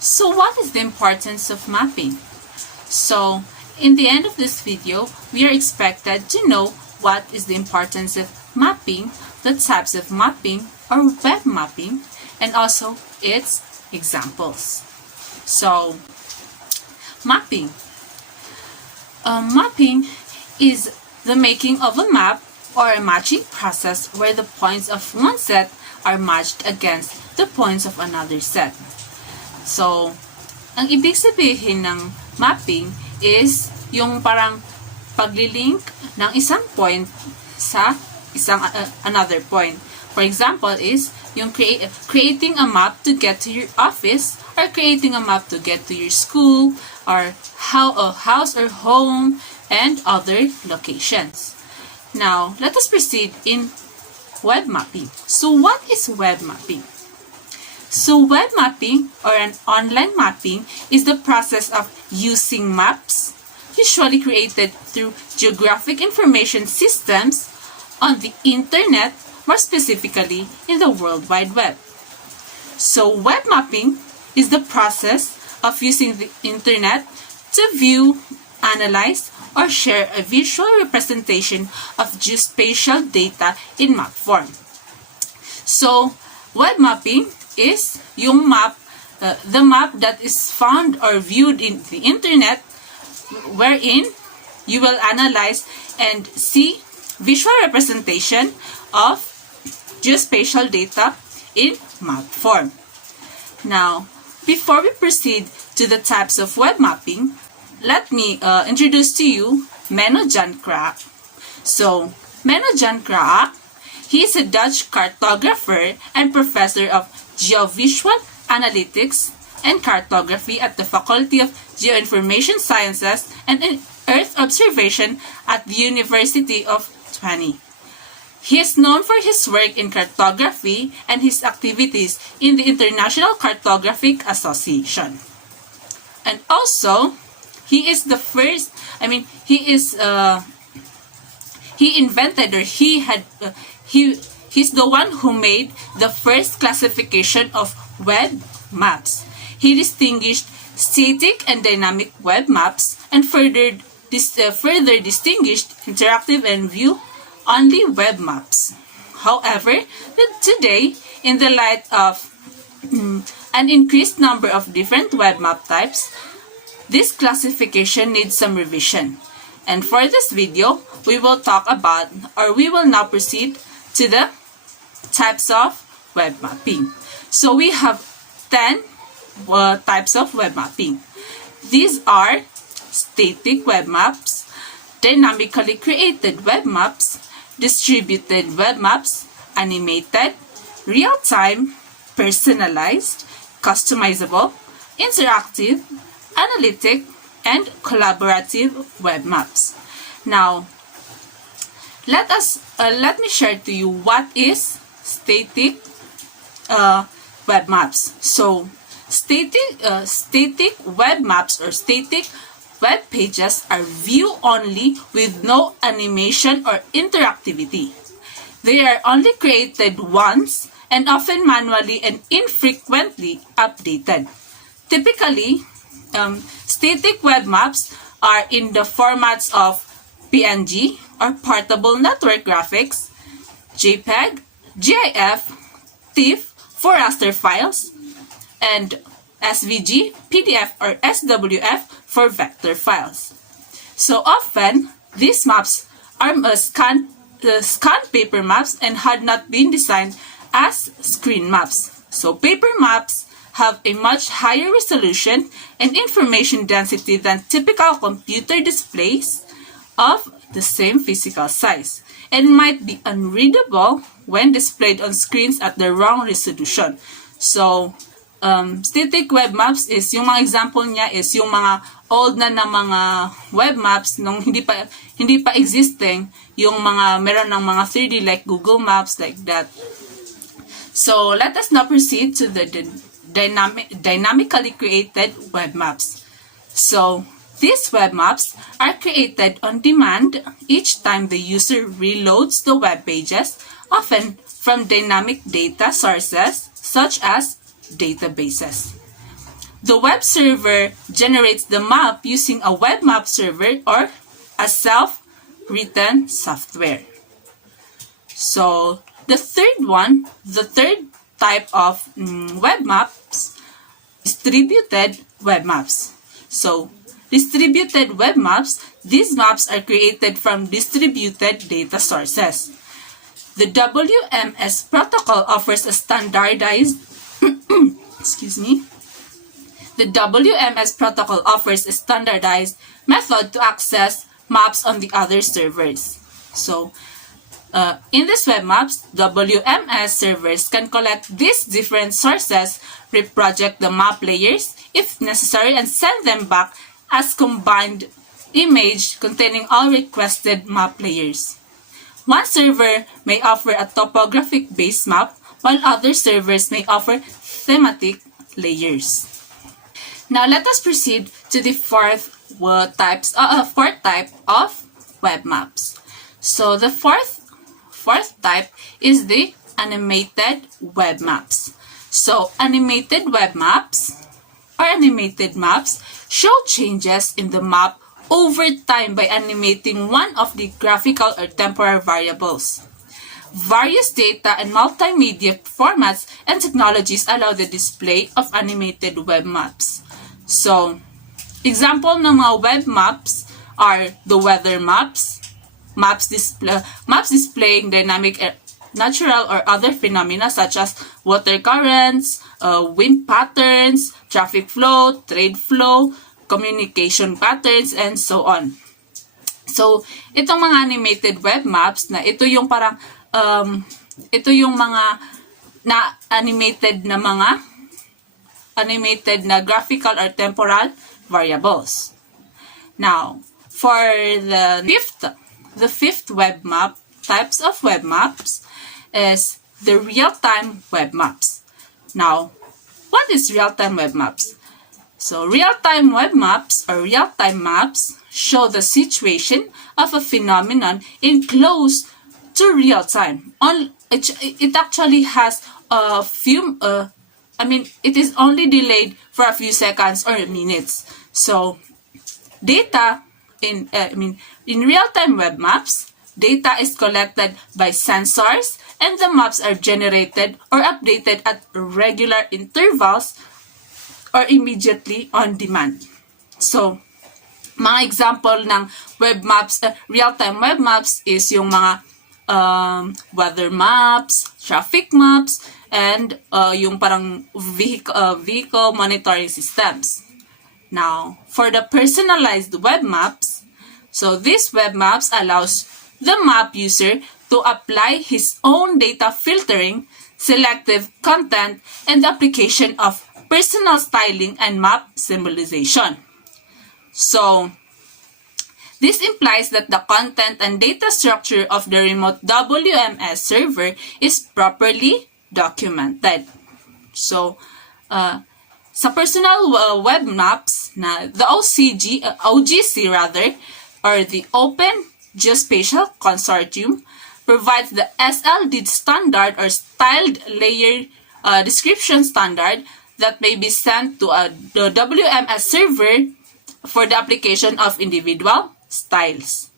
So what is the importance of mapping? So in the end of this video, we are expected to know what is the importance of mapping, the types of mapping or web mapping, and also its examples. So mapping. Mapping is the making of a map or a matching process where the points of one set are matched against the points of another set. So, ang ibig sabihin ng mapping is yung parang paglilink ng isang point sa isang another point. For example is yung creating a map to get to your office, or creating a map to get to your school, or house or home, and other locations. Now, let us proceed in web mapping. So what is web mapping? So web mapping or an online mapping is the process of using maps, usually created through geographic information systems on the internet, more specifically in the World Wide Web. So web mapping is the process of using the internet to view, analyze, or share a visual representation of geospatial data in map form. So web mapping is yung map, the map that is found or viewed in the internet, wherein you will analyze and see visual representation of geospatial data in map form. Now, before we proceed to the types of web mapping, let me introduce to you Menno Jan Kraak. So, Menno Jan Kraak, he is a Dutch cartographer and professor of Geovisual Analytics and Cartography at the Faculty of Geoinformation Sciences and Earth Observation at the University of Twente. He is known for his work in cartography and his activities in the International Cartographic Association. And also, he is the first, he invented, or he's the one who made the first classification of web maps. He distinguished static and dynamic web maps and further distinguished interactive and view-only web maps. However, today, in the light of an increased number of different web map types, this classification needs some revision. And for this video, we will talk about, or we will now proceed to the types of web mapping. So we have 10 types of web mapping. These are static web maps, dynamically created web maps, distributed web maps, animated, real-time, personalized, customizable, interactive, analytic, and collaborative web maps. Now, let me share to you what is static web maps. So, static web maps or static web pages are view-only with no animation or interactivity. They are only created once and often manually and infrequently updated. Typically, static web maps are in the formats of PNG or Portable Network Graphics, JPEG, GIF, TIFF for raster files, and SVG, PDF, or SWF for vector files. So often, these maps are scanned paper maps and had not been designed as screen maps. So paper maps have a much higher resolution and information density than typical computer displays of the same physical size, and might be unreadable when displayed on screens at the wrong resolution. So, static web maps is, yung mga example niya is yung mga old na mga web maps nung hindi pa existing yung mga meron ng mga 3D like Google Maps, like that. So, let us now proceed to the dynamically created web maps. So, these web maps are created on demand each time the user reloads the web pages, often from dynamic data sources such as databases. The web server generates the map using a web map server or a self-written software. So the third type of web maps, distributed web maps. So distributed web maps, these maps are created from distributed data sources. The WMS protocol offers a standardized The WMS protocol offers a standardized method to access maps on the other servers. So, in these web maps, WMS servers can collect these different sources, reproject the map layers if necessary, and send them back as combined image containing all requested map layers. One server may offer a topographic-based map, while other servers may offer thematic layers. Now let us proceed to the fourth type of web maps. So the fourth type is the animated web maps. So animated web maps or animated maps show changes in the map over time by animating one of the graphical or temporal variables. Various data and multimedia formats and technologies allow the display of animated web maps. So, example ng mga web maps are the weather maps, maps displaying dynamic natural or other phenomena such as water currents, wind patterns, traffic flow, trade flow, communication patterns, and so on. So, itong mga animated web maps na ito yung parang ito yung mga animated na graphical or temporal variables. Now, for the fifth web map types of web maps is the real-time web maps. Now, what is real-time web maps? So, real-time web maps or real-time maps show the situation of a phenomenon in close to real time. It actually has a few, it is only delayed for a few seconds or minutes. So, data in real-time web maps, data is collected by sensors and the maps are generated or updated at regular intervals or immediately on demand. So, mga example ng web maps, real-time web maps is yung mga weather maps, traffic maps, and yung parang vehicle monitoring systems. Now, for the personalized web maps, so these web maps allows the map user to apply his own data filtering, selective content, and the application of personal styling and map symbolization. So, this implies that the content and data structure of the remote WMS server is properly documented. So, sa personal web maps, the OGC rather, or the Open Geospatial Consortium, provides the SLD standard or styled layer description standard that may be sent to the WMS server for the application of individual styles.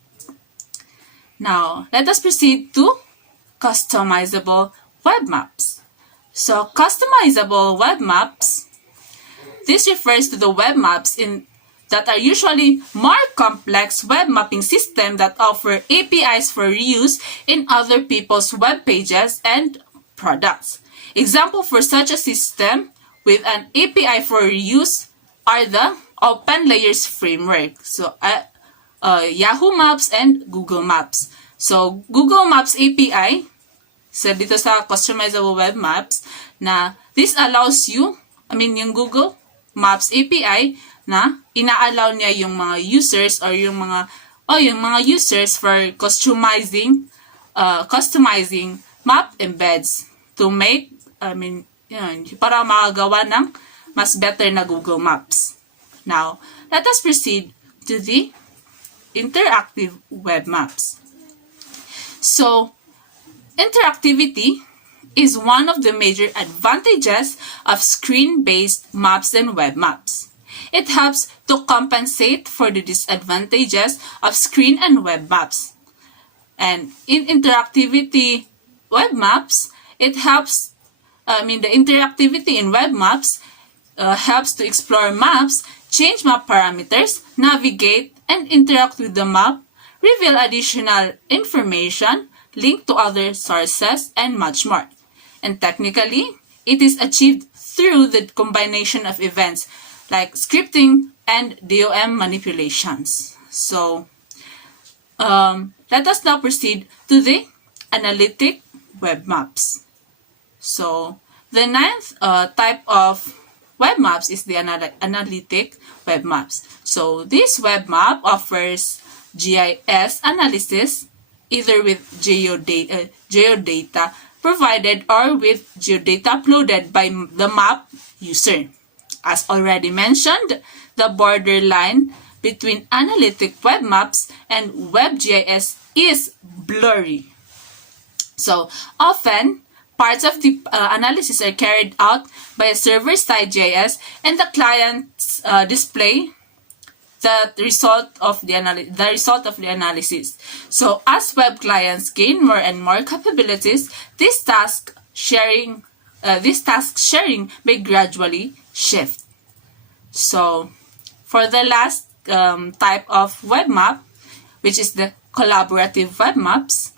Now, let us proceed to customizable web maps. So, customizable web maps, this refers to the web maps that are usually more complex web mapping systems that offer APIs for reuse in other people's web pages and products. Example for such a system with an API for reuse are the Open Layers Framework. So, Yahoo Maps and Google Maps. So, Google Maps API, so dito sa customizable web maps, na this allows you, yung Google Maps API, na ina-allow niya yung mga users or yung mga users for customizing map embeds to make, para makagawa ng mas better na Google Maps. Now, let us proceed to the interactive web maps. So, interactivity is one of the major advantages of screen-based maps and web maps. It helps to compensate for the disadvantages of screen and web maps. And in interactivity web maps, the interactivity in web maps helps to explore maps, change map parameters, navigate, and interact with the map, reveal additional information, link to other sources, and much more. And technically, it is achieved through the combination of events like scripting and DOM manipulations. So, let us now proceed to the analytic web maps. So, the ninth type of web maps is the analytic web maps. So, this web map offers GIS analysis either with geodata provided or with geodata uploaded by the map user. As already mentioned, the borderline between analytic web maps and WebGIS is blurry. So often, parts of the analysis are carried out by a server-side GIS and the clients display the result of the analysis. So as web clients gain more and more capabilities, this task sharing may gradually shift. So for the last type of web map, which is the collaborative web maps,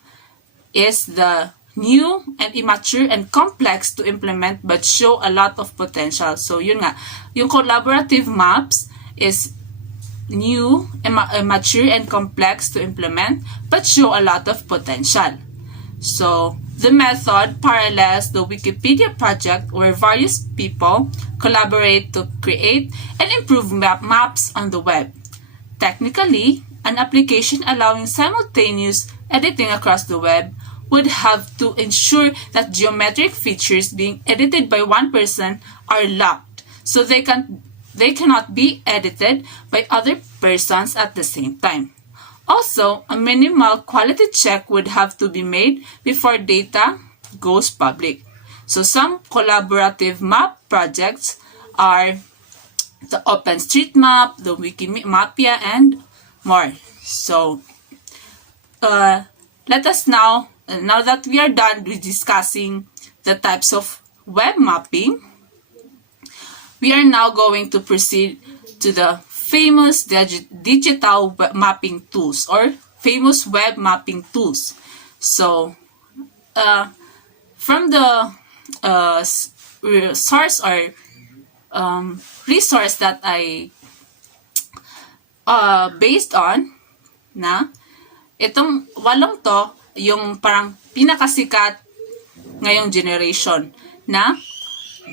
is the new and immature and complex to implement but show a lot of potential. So yun nga, yung collaborative maps is new, immature, and complex to implement but show a lot of potential. So the method parallels the Wikipedia project where various people collaborate to create and improve maps on the web. Technically, an application allowing simultaneous editing across the web would have to ensure that geometric features being edited by one person are locked, so they cannot be edited by other persons at the same time. Also, a minimal quality check would have to be made before data goes public. So some collaborative map projects are the OpenStreetMap, the Wikimapia, and more. So let us now that we are done with discussing the types of web mapping, we are now going to proceed to the famous digital web mapping tools or famous web mapping tools. So, from the source or resource that I based on na itong walong to yung parang pinakasikat ngayong generation na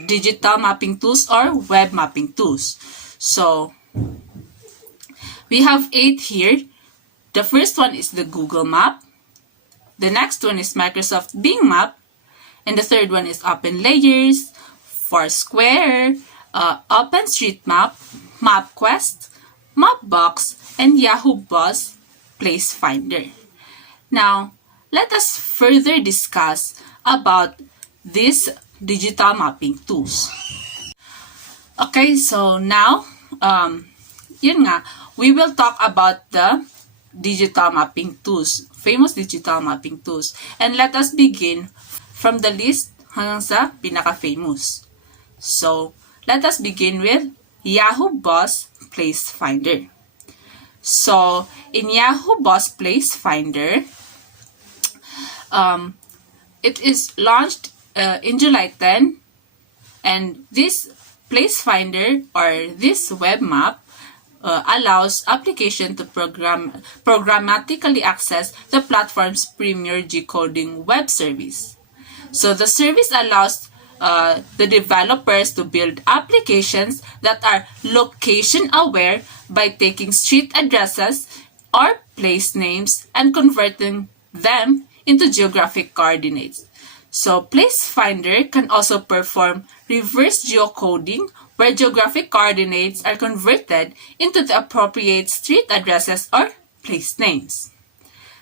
digital mapping tools or web mapping tools. So, we have 8 here. The first one is the Google Map. The next one is Microsoft Bing Map. And the third one is OpenLayers, Foursquare, OpenStreetMap, MapQuest, Mapbox, and Yahoo Buzz Place Finder. Now, let us further discuss about these digital mapping tools. Okay, so now, we will talk about the digital mapping tools, famous digital mapping tools. And let us begin from the list hanggang sa pinaka-famous. So, let us begin with Yahoo Buzz Place Finder. So, in Yahoo Buzz Place Finder, it is launched in July 10, and this place finder or this web map allows application to programmatically access the platform's premier G-coding web service. So the service allows the developers to build applications that are location aware by taking street addresses or place names and converting them into geographic coordinates. So Place Finder can also perform reverse geocoding where geographic coordinates are converted into the appropriate street addresses or place names.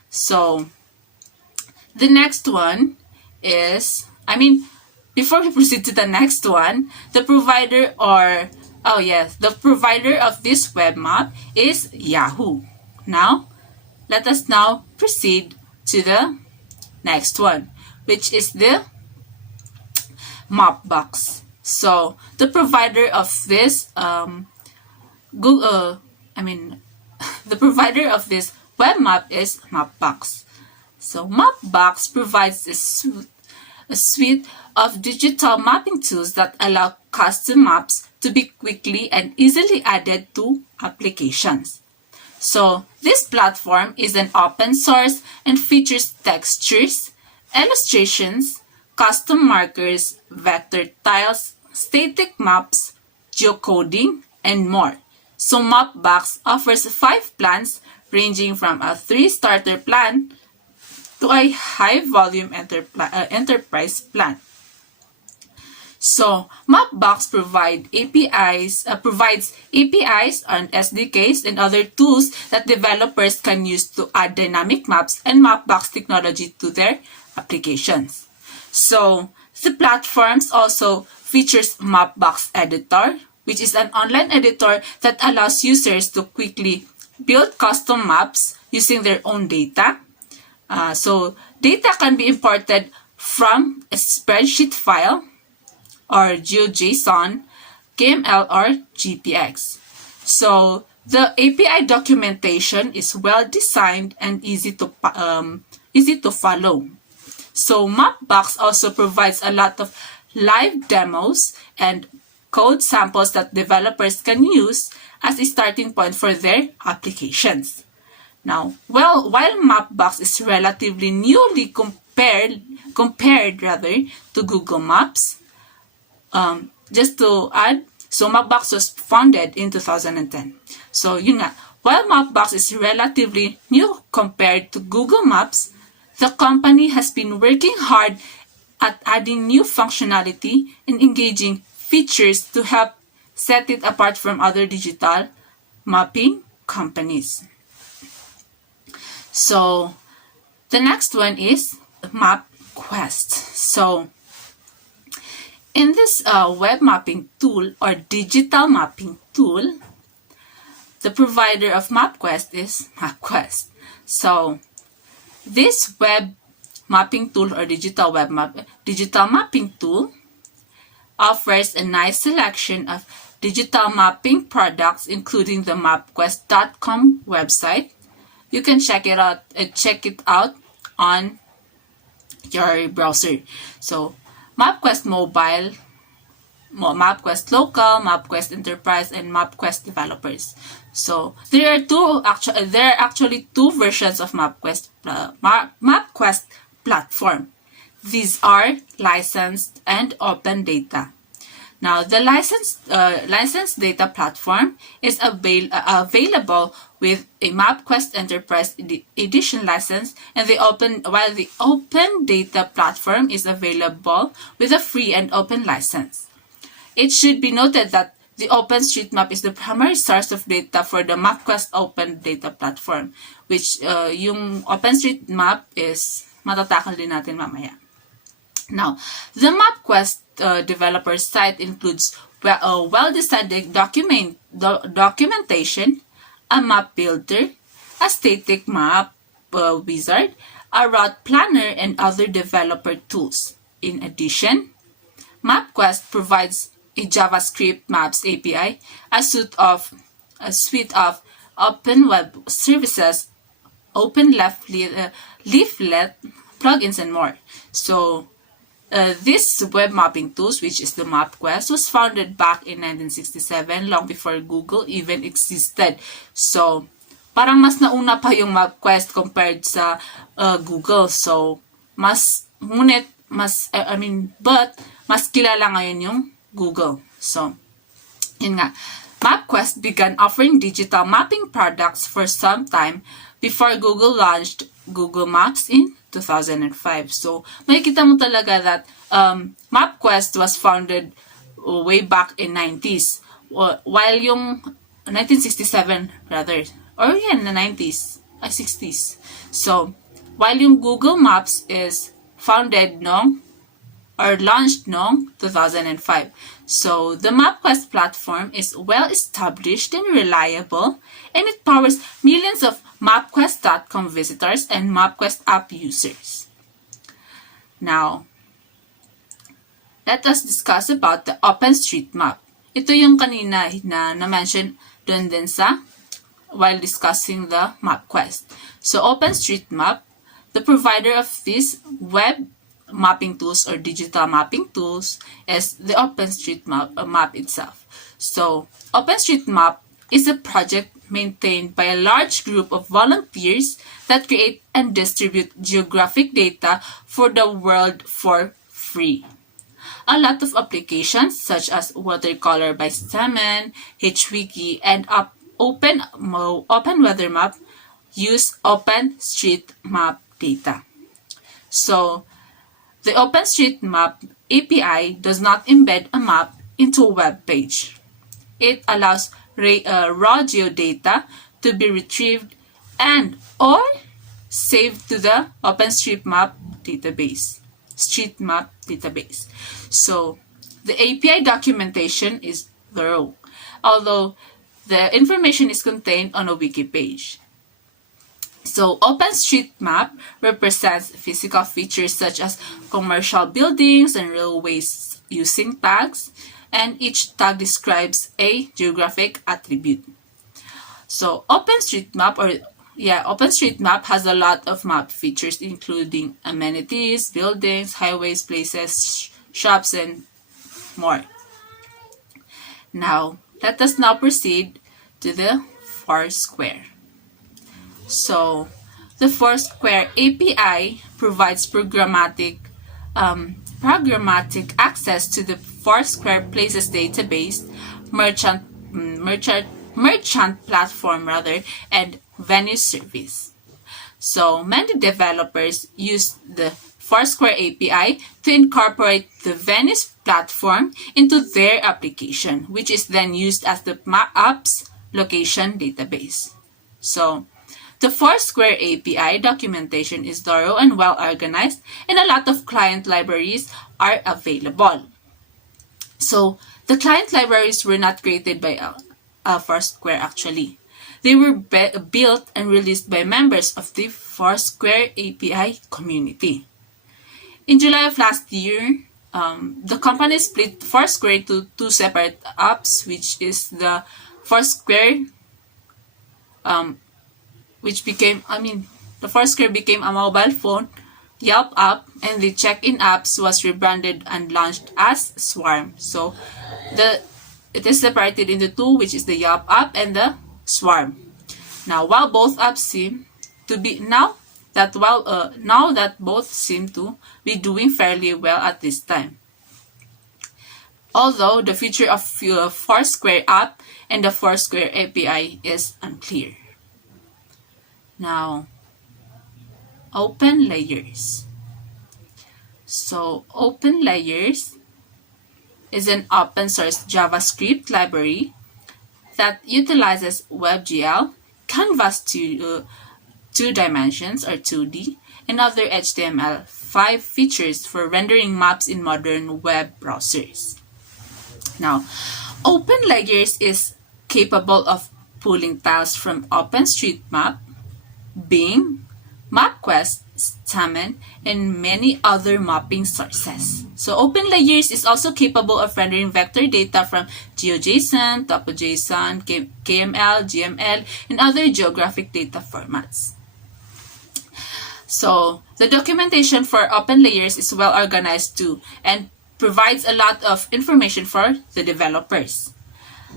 So the next one is Before we proceed to the next one, the provider of this web map is Yahoo. Now, let us now proceed to the next one, which is the Mapbox. So, the provider of this the provider of this web map is Mapbox. So, Mapbox provides a suite of digital mapping tools that allow custom maps to be quickly and easily added to applications. So, this platform is an open source and features textures, illustrations, custom markers, vector tiles, static maps, geocoding, and more. So Mapbox offers 5 plans ranging from a 3-starter plan to a high-volume enterprise plan. So Mapbox provides APIs and SDKs and other tools that developers can use to add dynamic maps and Mapbox technology to their applications. So the platforms also features Mapbox Editor, which is an online editor that allows users to quickly build custom maps using their own data. So data can be imported from a spreadsheet file or GeoJSON, KML, or GPX. So the API documentation is well designed and easy to follow. So Mapbox also provides a lot of live demos and code samples that developers can use as a starting point for their applications. Now, while Mapbox is relatively newly compared to Google Maps, just to add, so Mapbox was founded in 2010. So while Mapbox is relatively new compared to Google Maps, the company has been working hard at adding new functionality and engaging features to help set it apart from other digital mapping companies. So the next one is MapQuest. So in this web mapping tool or digital mapping tool, the provider of MapQuest is MapQuest. So this web mapping tool or digital mapping tool offers a nice selection of digital mapping products, including the MapQuest.com website. You can check it out on your browser. So MapQuest Mobile, MapQuest Local, MapQuest Enterprise, and MapQuest Developers. So there are actually two versions of MapQuest platform. These are licensed and open data. Now, the licensed data platform is available with a MapQuest Enterprise Edition license, and while the open data platform is available with a free and open license. It should be noted that the OpenStreetMap is the primary source of data for the MapQuest Open Data Platform, which yung OpenStreetMap is matatakal din natin mamaya. Now, the MapQuest developer site includes well-designed documentation, a map builder, a static map wizard, a route planner, and other developer tools. In addition, MapQuest provides a JavaScript Maps API, a suite of open web services, open leaflet, plugins, and more. So, this web mapping tools, which is the MapQuest, was founded back in 1967, long before Google even existed. So, parang mas nauna pa yung MapQuest compared sa Google. So, mas kilala ngayon yung Google. So, yun nga. MapQuest began offering digital mapping products for some time before Google launched Google Maps in 2005. So, makikita mo talaga that MapQuest was founded way back in 90s. While yung 1967 rather, or in the 60s. So, while yung Google Maps is founded or launched noong 2005. So the MapQuest platform is well established and reliable, and it powers millions of MapQuest.com visitors and MapQuest app users. Now, let us discuss about the OpenStreetMap. Ito yung kanina na mention dun din sa while discussing the MapQuest. So OpenStreetMap, the provider of these web mapping tools or digital mapping tools is the OpenStreetMap map itself. So OpenStreetMap is a project maintained by a large group of volunteers that create and distribute geographic data for the world for free. A lot of applications such as Watercolor by Stamen, HWiki, and OpenWeatherMap use OpenStreetMap data. So, the OpenStreetMap API does not embed a map into a web page. It allows raw geodata to be retrieved and or saved to the OpenStreetMap database. So, the API documentation is thorough, although the information is contained on a wiki page. So, OpenStreetMap represents physical features such as commercial buildings and railways using tags, and each tag describes a geographic attribute. So, OpenStreetMap has a lot of map features including amenities, buildings, highways, places, shops, and more. Now, let us now proceed to the Foursquare. So, the Foursquare API provides programmatic access to the Foursquare Places database, merchant platform and venue service. So, many developers use the Foursquare API to incorporate the venues platform into their application, which is then used as the app's location database. So, the Foursquare API documentation is thorough and well organized, and a lot of client libraries are available. So, the client libraries were not created by Foursquare actually. They were built and released by members of the Foursquare API community. In July of last year, the company split Foursquare into two separate apps, which is the Foursquare, the Foursquare became a mobile phone Yelp app, and the check-in apps was rebranded and launched as Swarm. So, it is separated into two, which is the Yelp app and the Swarm. Now, while both apps seem to be now that both seem to be doing fairly well at this time. Although the future of Foursquare app and the Foursquare API is unclear. Now, OpenLayers. So, OpenLayers is an open source JavaScript library that utilizes WebGL, Canvas 2 dimensions or 2D, and other HTML5 features for rendering maps in modern web browsers. Now, OpenLayers is capable of pulling tiles from OpenStreetMap, Bing, MapQuest, Stamen, and many other mapping sources. So OpenLayers is also capable of rendering vector data from GeoJSON, TopoJSON, KML, GML, and other geographic data formats. So the documentation for OpenLayers is well organized too and provides a lot of information for the developers.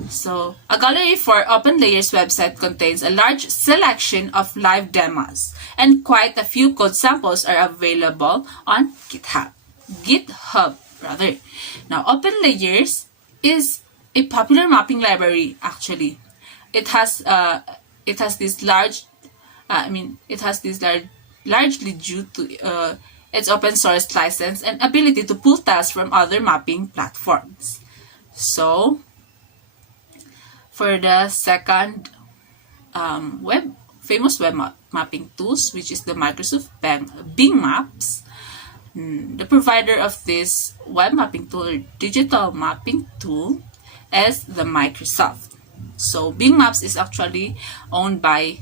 So, a gallery for OpenLayers website contains a large selection of live demos, and quite a few code samples are available on GitHub. Now, OpenLayers is a popular mapping library. Actually, it has this largely due to its open source license and ability to pull tiles from other mapping platforms. So, for the second famous web mapping tools, which is the Microsoft Bing Maps, The provider of this web mapping tool or digital mapping tool is the Microsoft. So Bing Maps is actually owned by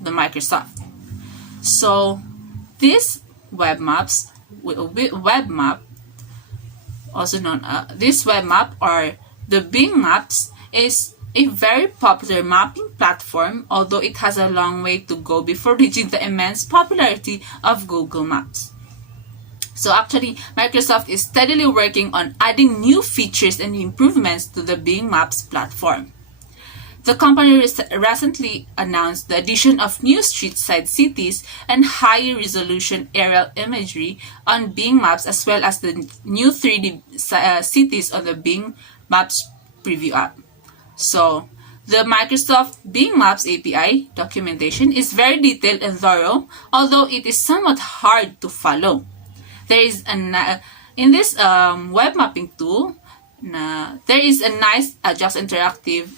the Microsoft. So this web map, also known this web map or the Bing Maps, is a very popular mapping platform, although it has a long way to go before reaching the immense popularity of Google Maps. So actually, Microsoft is steadily working on adding new features and improvements to the Bing Maps platform. The company recently announced the addition of new street-side cities and high-resolution aerial imagery on Bing Maps, as well as the new 3D cities on the Bing Maps preview app. So, the Microsoft Bing Maps API documentation is very detailed and thorough, although it is somewhat hard to follow. There is in this web mapping tool, there is a nice Ajax Interactive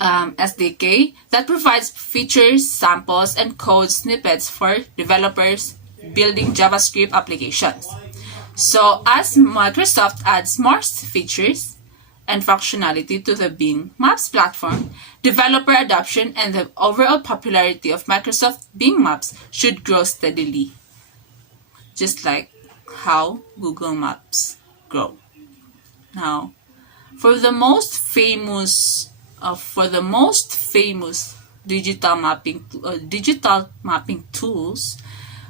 SDK that provides features, samples, and code snippets for developers building JavaScript applications. So as Microsoft adds more features and functionality to the Bing Maps platform, developer adoption and the overall popularity of Microsoft Bing Maps should grow steadily, just like how Google Maps grow. Now, for the most famous digital mapping tools,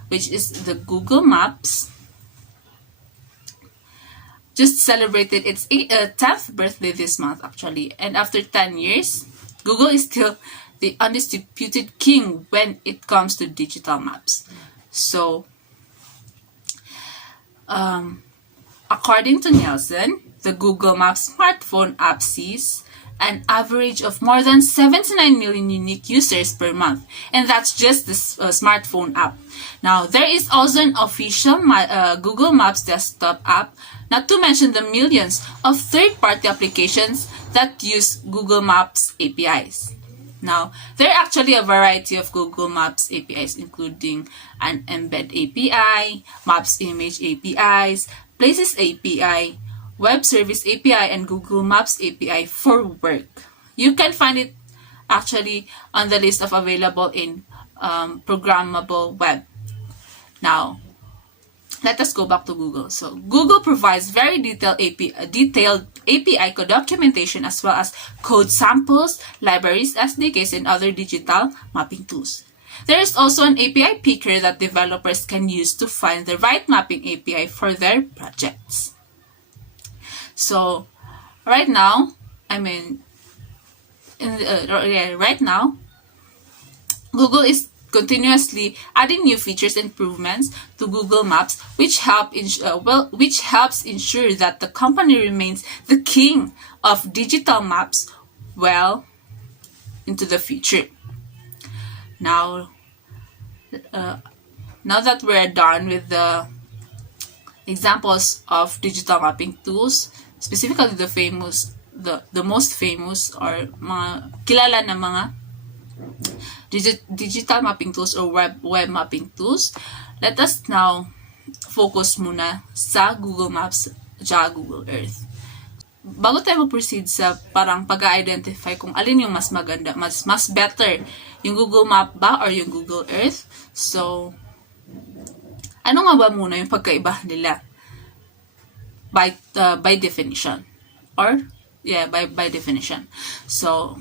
which is the Google Maps, just celebrated its 10th birthday this month actually, and after 10 years, Google is still the undisputed king when it comes to digital maps. So, according to Nielsen, the Google Maps smartphone app sees an average of more than 79 million unique users per month, and that's just the smartphone app. Now, there is also an official Google Maps desktop app, not to mention the millions of third-party applications that use Google Maps APIs. Now, there are actually a variety of Google Maps APIs, including an Embed API, Maps Image APIs, Places API, Web Service API, and Google Maps API for work. You can find it actually on the list of available in programmable web. Now, let us go back to Google. So, Google provides very detailed API code documentation as well as code samples, libraries, SDKs, and other digital mapping tools. There is also an API picker that developers can use to find the right mapping API for their projects. So, right now, Google is continuously adding new features and improvements to Google Maps, which helps ensure that the company remains the king of digital maps well into the future. Now that we're done with the examples of digital mapping tools, specifically the most famous or mga kilala na mga digital mapping tools or web mapping tools, let us now focus muna sa Google Maps at Google Earth. Bago tayo mag-proceed sa parang pag-identify kung alin yung mas maganda, mas better, yung Google Map ba or yung Google Earth. So, ano nga ba muna yung pagkaiba nila? By definition. By definition. So,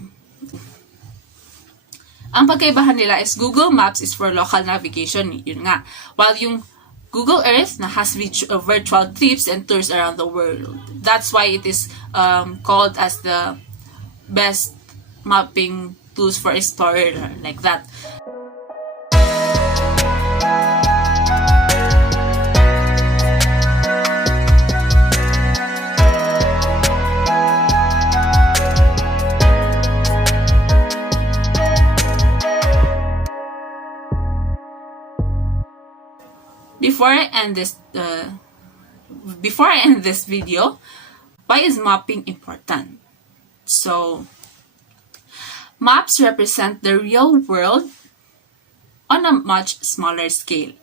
ang pagkaibahan nila is Google Maps is for local navigation, yun nga. While yung Google Earth na has virtual trips and tours around the world. That's why it is called as the best mapping tools for explorer, like that. Before I end this video, why is mapping important? So, maps represent the real world on a much smaller scale.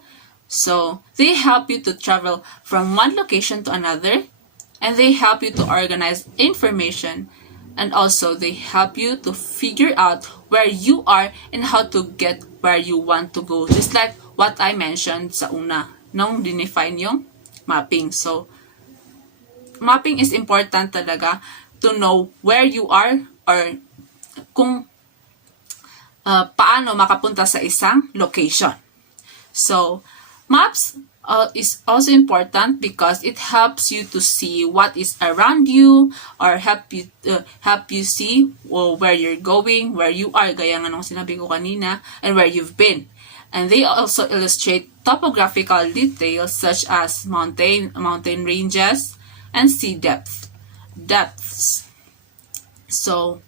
So they help you to travel from one location to another, and they help you to organize information, and also they help you to figure out where you are and how to get where you want to go. Just like what I mentioned sa una, nung dinefine yung mapping. So, mapping is important talaga to know where you are or kung paano makapunta sa isang location. So, maps is also important because it helps you to see what is around you, or help you see where you're going, where you are, gaya nga nung sinabi ko kanina, and where you've been. And they also illustrate topographical details such as mountain ranges and sea depths. So,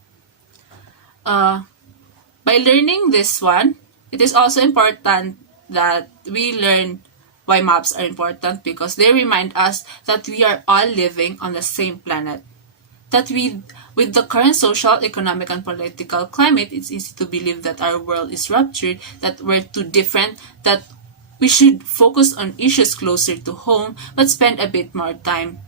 by learning this one, it is also important that we learn why maps are important, because they remind us that we are all living on the same planet. That with the current social, economic, and political climate, it's easy to believe that our world is ruptured, that we're too different, that we should focus on issues closer to home, but spend a bit more time,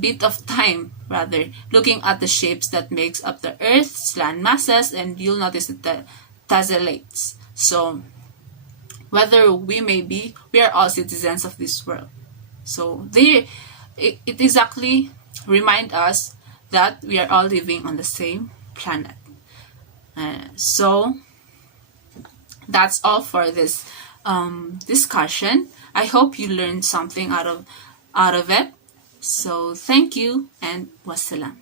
bit of time rather, looking at the shapes that makes up the Earth's land masses, and you'll notice the tessellates. So, whether we may be, we are all citizens of this world. So, it exactly remind us that we are all living on the same planet. So, that's all for this discussion. I hope you learned something out of it. So, thank you and wassalam.